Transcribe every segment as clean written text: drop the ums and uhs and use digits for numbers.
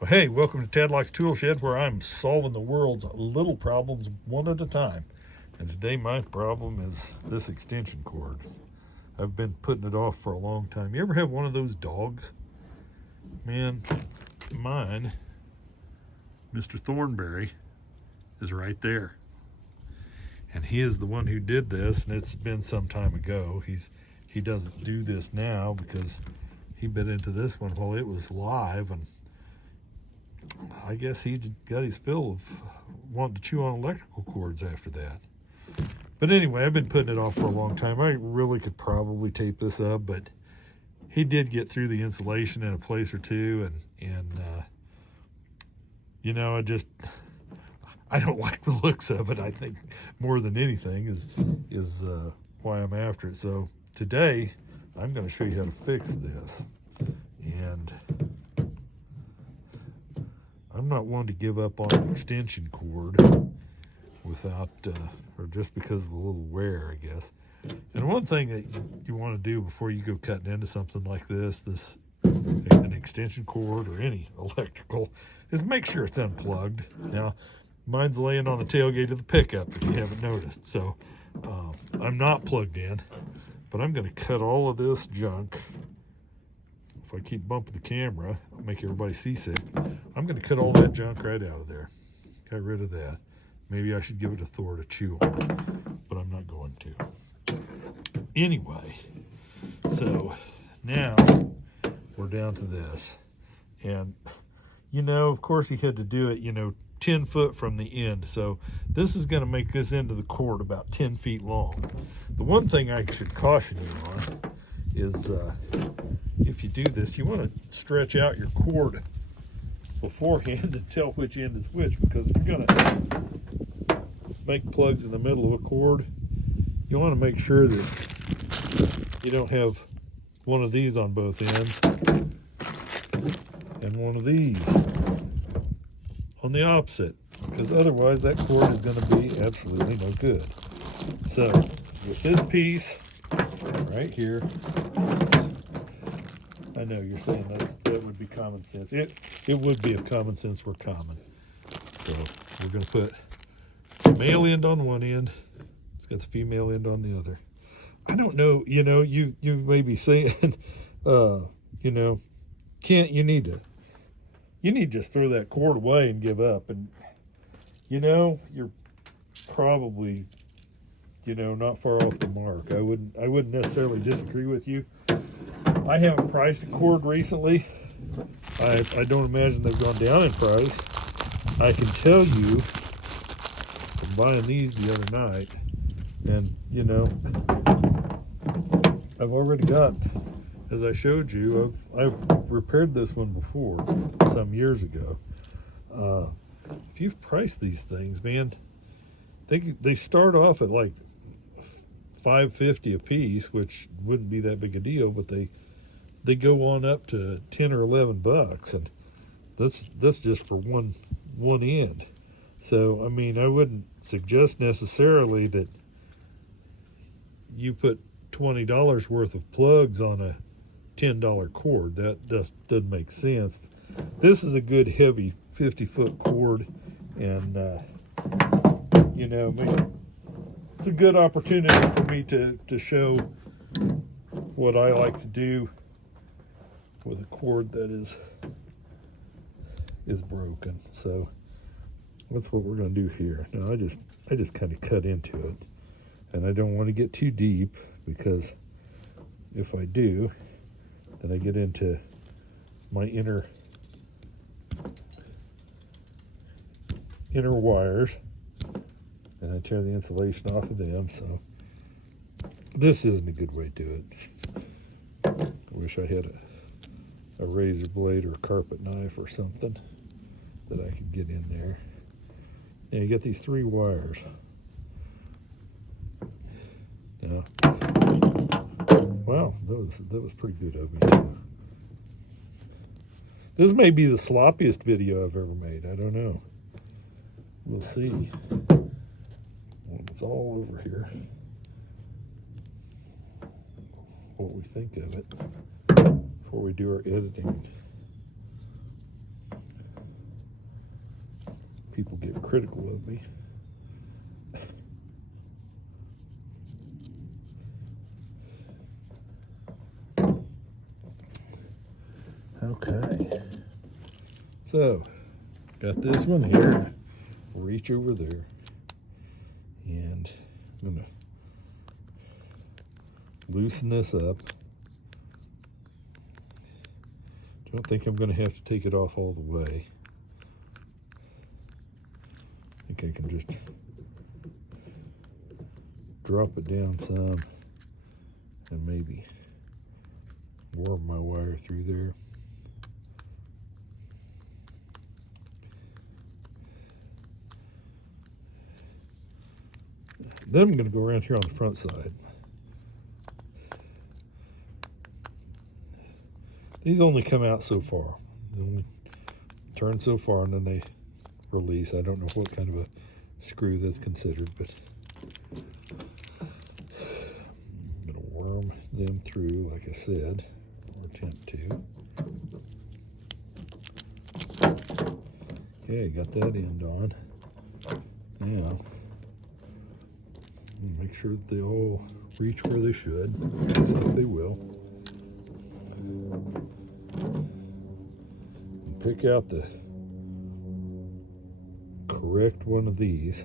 Well, hey, welcome to TadlocksToolshed, where I'm solving the world's little problems one at a time. And today my problem is this extension cord. I've been putting it off for a long time. You ever have one of those dogs? Man, mine, Mr. Thornberry, is right there. And he is the one who did this, and it's been some time ago. He doesn't do this now because he bit into this one while it was live, and I guess he got his fill of wanting to chew on electrical cords after that. But anyway, I've been putting it off for a long time. I really could probably tape this up, but he did get through the insulation in a place or two, and you know, I don't like the looks of it. I think more than anything is why I'm after it. So today I'm going to show you how to fix this. And I'm not one to give up on an extension cord without, or just because of a little wear, I guess. And one thing that you want to do before you go cutting into something like this, an extension cord or any electrical, is make sure it's unplugged. Now, mine's laying on the tailgate of the pickup, if you haven't noticed. So I'm not plugged in, but I'm going to cut all of this junk. If I keep bumping the camera, I'll make everybody seasick. I'm going to cut all that junk right out of there. Got rid of that. Maybe I should give it a Thor to chew on, but I'm not going to. Anyway, so now we're down to this. And, you know, of course you had to do it, 10 foot from the end. So this is going to make this end of the cord about 10 feet long. The one thing I should caution you on is if you do this, you want to stretch out your cord beforehand and tell which end is which, because if you're going to make plugs in the middle of a cord, you want to make sure that you don't have one of these on both ends and one of these on the opposite, because otherwise that cord is going to be absolutely no good. So with this piece right here, I know you're saying that would be common sense. It would be if common sense were common. So we're going to put the male end on one end. It's got the female end on the other. I don't know, you may be saying, Kent, you need to just throw that cord away and give up. And, you're probably, not far off the mark. I wouldn't necessarily disagree with you. I haven't priced a cord recently. I don't imagine they've gone down in price. I can tell you from buying these the other night, and I've already got, as I showed you, I've repaired this one before some years ago. If you've priced these things, man, they start off at like $5.50 a piece, which wouldn't be that big a deal, but they go on up to 10 or 11 bucks, and that's just for one end. So I mean, I wouldn't suggest necessarily that you put $20 worth of plugs on a $10 cord. That just doesn't make sense. This is a good heavy 50-foot cord, and it's a good opportunity for me to show what I like to do with a cord that is broken. So that's what we're going to do here. Now I just kind of cut into it, and I don't want to get too deep, because if I do, then I get into my inner wires, and I tear the insulation off of them. So this isn't a good way to do it. I wish I had a razor blade or a carpet knife or something that I could get in there. Now you get these 3 wires. Now, wow, that was pretty good of me too. This may be the sloppiest video I've ever made. I don't know. We'll see. Well, it's all over here. What we think of it before we do our editing. people get critical of me. Okay, so got this one here. Reach over there, and I'm gonna loosen this up. Don't think I'm gonna have to take it off all the way. I think I can just drop it down some and maybe warp my wire through there. Then I'm going to go around here on the front side. These only come out so far. They only turn so far and then they release. I don't know what kind of a screw that's considered, but I'm going to worm them through like I said, or attempt to. Okay, got that end on. Now, make sure that they all reach where they should. Looks like they will. And pick out the correct one of these,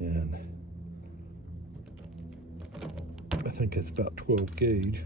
and I think it's about 12 gauge.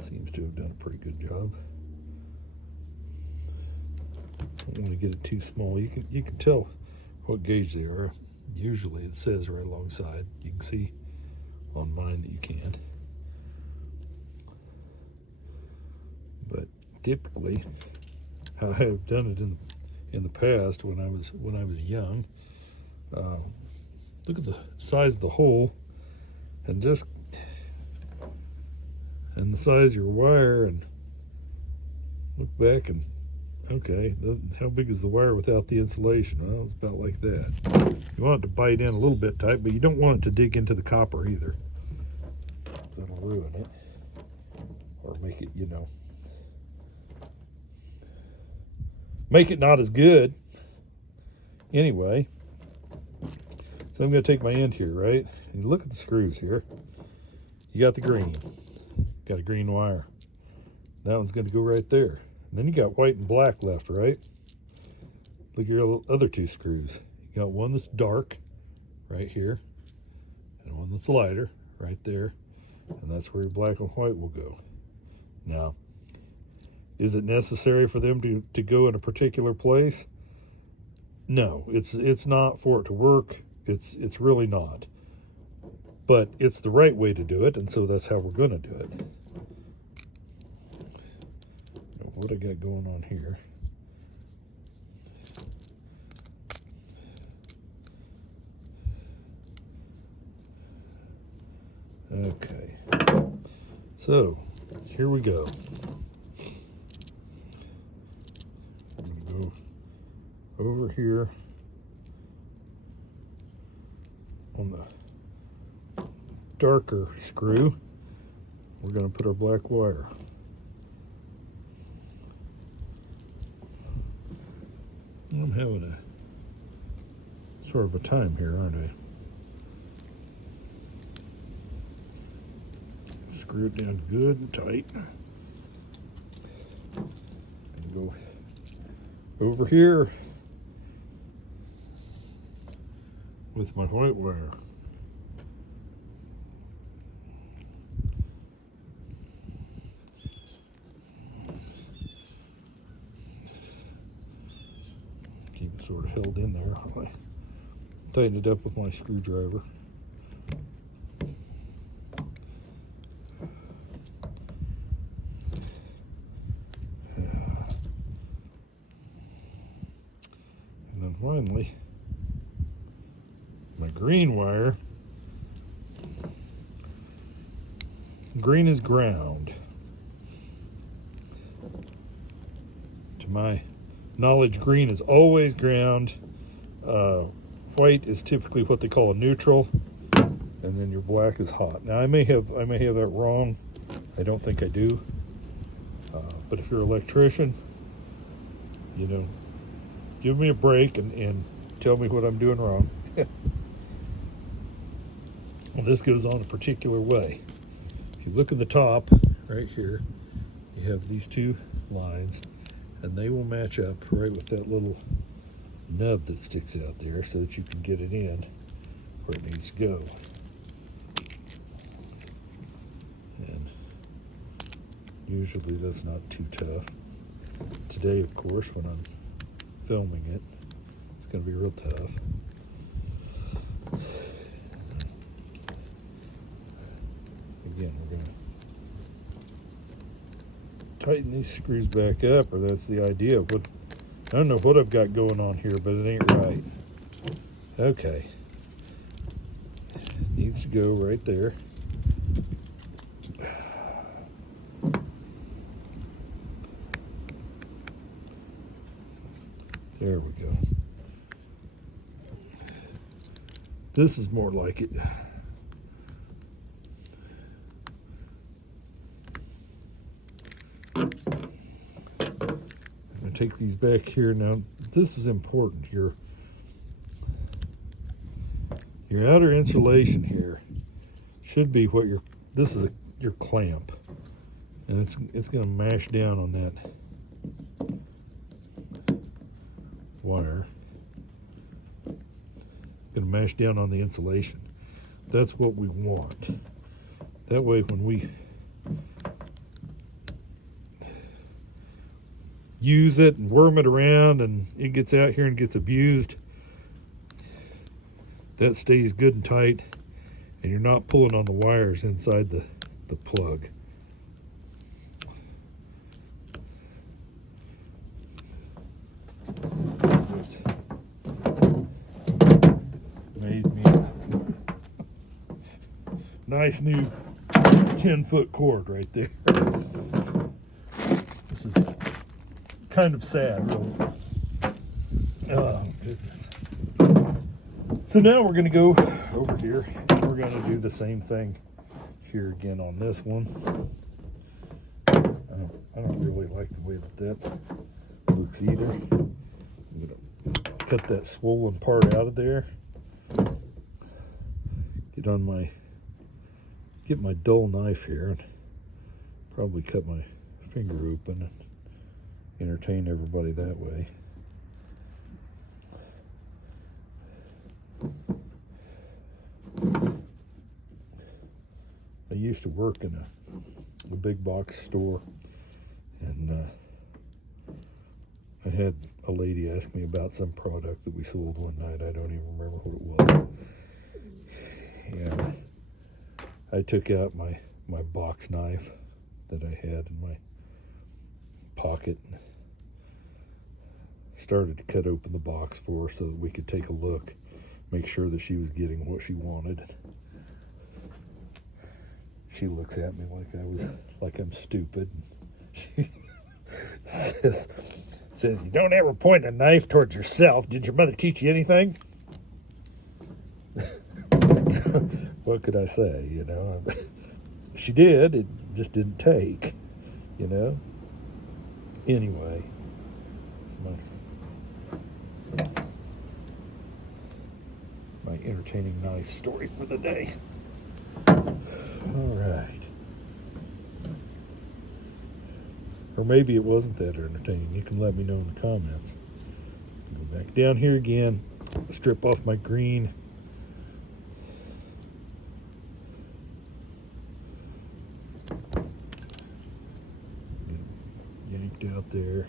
Seems to have done a pretty good job. Don't want to get it too small. You can tell what gauge they are. Usually it says right alongside. You can see on mine that you can. But typically, how I have done it in the past when I was young, look at the size of the hole, and the size of your wire, and look back and okay, how big is the wire without the insulation? Well, it's about like that. You want it to bite in a little bit tight, but you don't want it to dig into the copper either. So that'll ruin it. Or make it, make it not as good. Anyway, so I'm going to take my end here, right? And look at the screws here. You got the green. Got a green wire. That one's going to go right there. Then you got white and black left, right? Look at your other two screws. You got one that's dark right here, and one that's lighter right there, and that's where your black and white will go. Now, is it necessary for them to go in a particular place? No, it's not for it to work. It's really not. But it's the right way to do it, and so that's how we're going to do it. What I got going on here. Okay, so here we go. I'm going to go over here on the darker screw. We're going to put our black wire. I'm having a sort of a time here, aren't I? Screw it down good and tight. And go over here with my white wire. Sort of held in there. I tighten it up with my screwdriver. And then finally, my green wire. Green is ground. To my knowledge, green is always ground. White is typically what they call a neutral, and then your black is hot. Now I may have that wrong. I don't think I do. But if you're an electrician, you know, give me a break and tell me what I'm doing wrong. Well, this goes on a particular way. If you look at the top right here, you have these two lines, and they will match up right with that little nub that sticks out there so that you can get it in where it needs to go. And usually that's not too tough. Today, of course, when I'm filming it, it's going to be real tough. Again, we're going to tighten these screws back up, or that's the idea. What, I don't know what I've got going on here, but it ain't right. Okay. Needs to go right there. There we go. This is more like it. I'm going to take these back here. Now, this is important. Your outer insulation here should be what this is your clamp. And it's going to mash down on that wire. Going to mash down on the insulation. That's what we want. That way when we use it and worm it around and it gets out here and gets abused, that stays good and tight, and you're not pulling on the wires inside the plug. Made me nice new 10-foot cord right there. This is kind of sad, really. Oh, goodness. So now we're going to go over here and we're going to do the same thing here again on this one. I don't really like the way that looks either. I'm going to cut that swollen part out of there. Get my dull knife here and probably cut my finger open and entertain everybody that way. I used to work in a big box store, and I had a lady ask me about some product that we sold one night. I don't even remember what it was. And I took out my box knife that I had in my pocket and started to cut open the box for her so that we could take a look, make sure that she was getting what she wanted. She looks at me like I'm stupid. She says, "You don't ever point a knife towards yourself. Did your mother teach you anything?" What could I say, you know? She did, it just didn't take, you know? Anyway, it's my entertaining knife story for the day. All right. Or maybe it wasn't that entertaining. You can let me know in the comments. Go back down here again, strip off my green. Get yanked out there.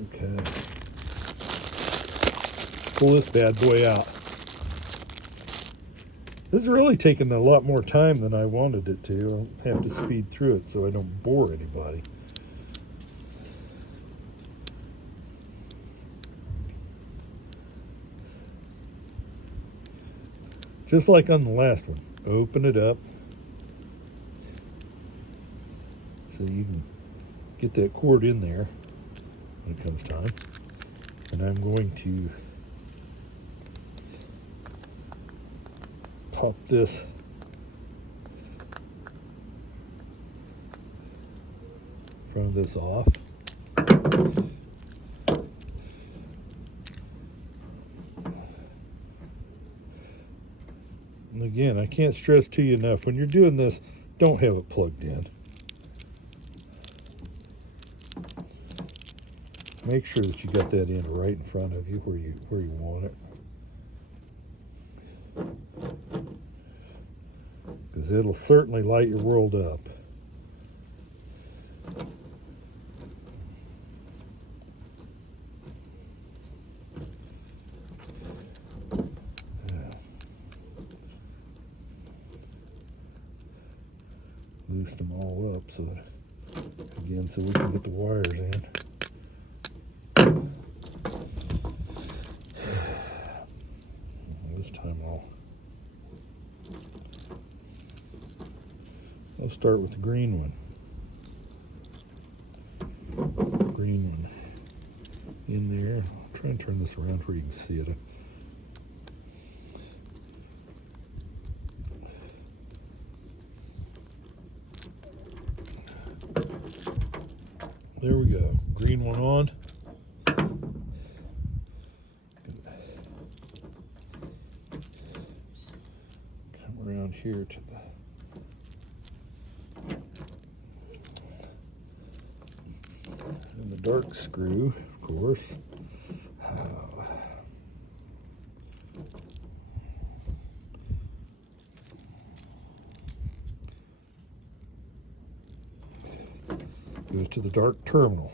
Okay. Pull this bad boy out. This is really taking a lot more time than I wanted it to. I'll have to speed through it so I don't bore anybody. Just like on the last one, open it up so you can get that cord in there when it comes time. And I'm going to pop this front of this off. And again, I can't stress to you enough, when you're doing this, don't have it plugged in. Make sure that you got that in right in front of you where you want it. Because it'll certainly light your world up. Loose them all up so that, again, so we can get the wires in. This time I'll start with the green one. Green one in there. I'll try and turn this around where you can see it. There we go. Green one on. Come around here to the dark screw, of course. Goes to the dark terminal.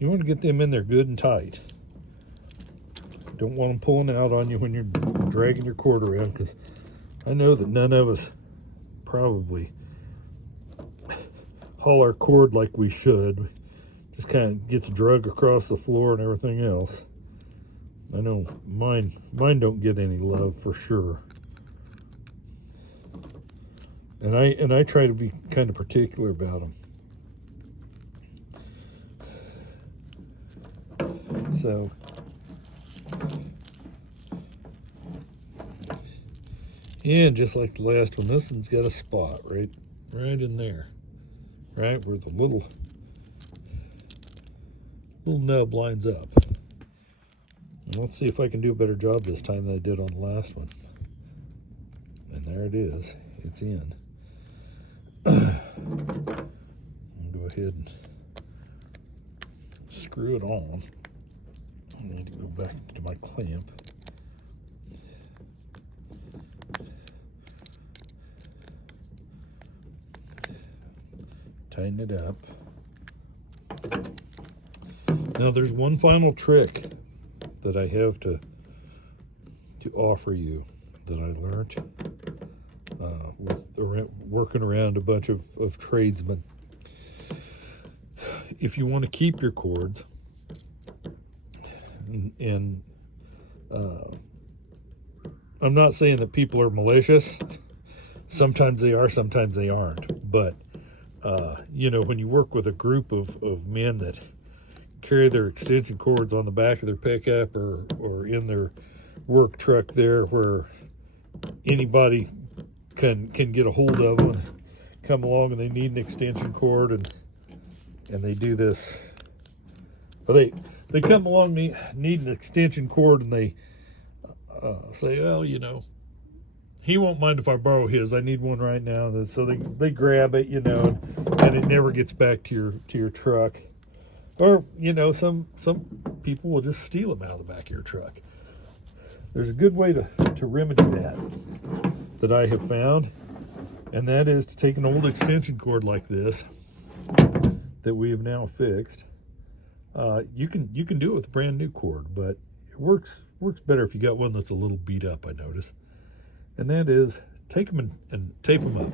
You want to get them in there good and tight. Don't want them pulling out on you when you're dragging your cord around, because I know that none of us probably haul our cord like we should. Just kind of gets drug across the floor and everything else. I know mine don't get any love for sure. And I try to be kind of particular about them. So and just like the last one, this one's got a spot right in there, right where the little nub lines up. And let's see if I can do a better job this time than I did on the last one. And there it is. It's in. I'll go ahead and screw it on. I need to go back to my clamp. Tighten it up. Now there's one final trick that I have to offer you that I learned with working around a bunch of tradesmen. If you want to keep your cords, and I'm not saying that people are malicious. Sometimes they are, sometimes they aren't. But you know, when you work with a group of men that carry their extension cords on the back of their pickup or in their work truck there, where anybody can get a hold of them, come along and they need an extension cord, and they do this. Well, they come along, need an extension cord, and they say, well, you know, he won't mind if I borrow his. I need one right now. So they grab it, you know, and it never gets back to your truck. Or, you know, some people will just steal them out of the back of your truck. There's a good way to remedy that I have found, and that is to take an old extension cord like this that we have now fixed. You can do it with a brand new cord, but it works better if you got one that's a little beat up, I notice. And that is, take them and tape them up.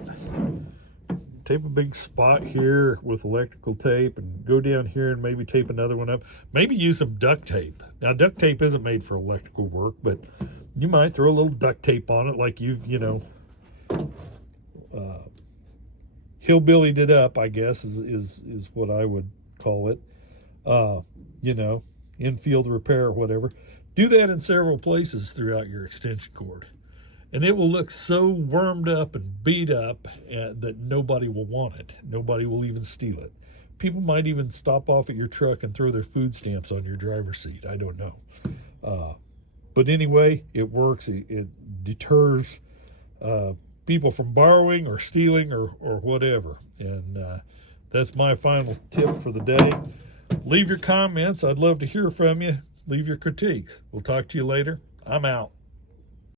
Tape a big spot here with electrical tape, and go down here and maybe tape another one up. Maybe use some duct tape. Now, duct tape isn't made for electrical work, but you might throw a little duct tape on it, like you know, hillbillied it up, I guess is what I would call it. You know, infield repair or whatever. Do that in several places throughout your extension cord. And it will look so wormed up and beat up that nobody will want it. Nobody will even steal it. People might even stop off at your truck and throw their food stamps on your driver's seat. I don't know. But anyway, it works. It deters people from borrowing or stealing or whatever. And that's my final tip for the day. Leave your comments. I'd love to hear from you. Leave your critiques. We'll talk to you later. I'm out.